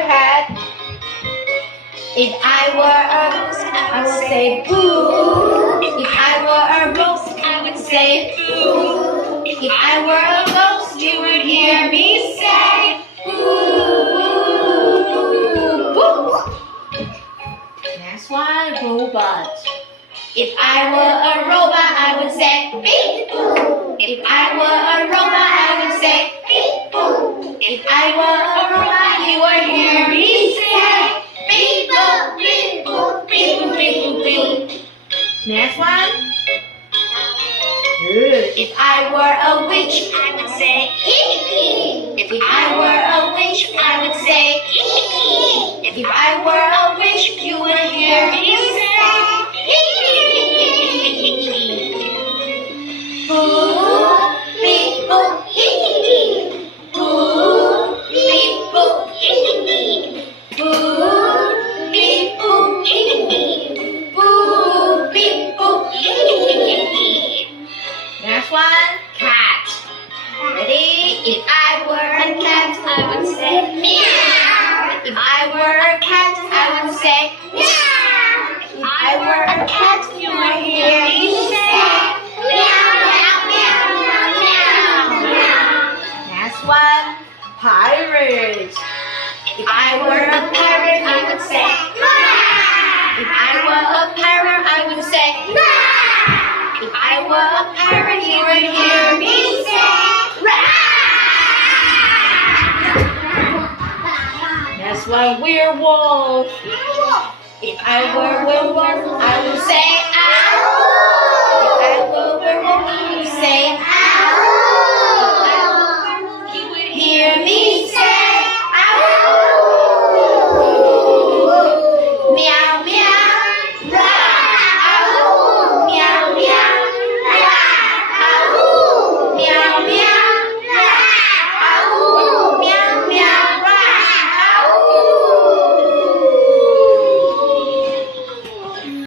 your head. If I were a goose, I would say boo. If I were a rose, I would say boo. If I were a ghost, you would hear me say boo, boo, boo. Next one, robot. If I were a robot, I would say beep boo. If I were a robot, I would say beep boo. If I were a robot, you would hear me say beep boo, beep boo, beep boo, beep boo, beep. Next one. If I were a witch, I would say hee. If I were a witch, I would say hee. If I were a witch, you would hear me say boo, beep boo, hee. Boo, beep boo, hee. Boo, beep boo, hee. Boo, beep boo, hee. Next one, cat. Ready? If I were a cat, I would say meow. If I were a cat, I would say meow. If I were a cat, you would hear me say meow, meow, meow, meow, meow. Next one, pirate. If I were a pirate, I would say meow. If I were a pirate, I would say meow. If I were a pirate, you would hear me say meow. Next one, werewolf. If I were a werewolf, I would say ow. If I were a werewolf, I would say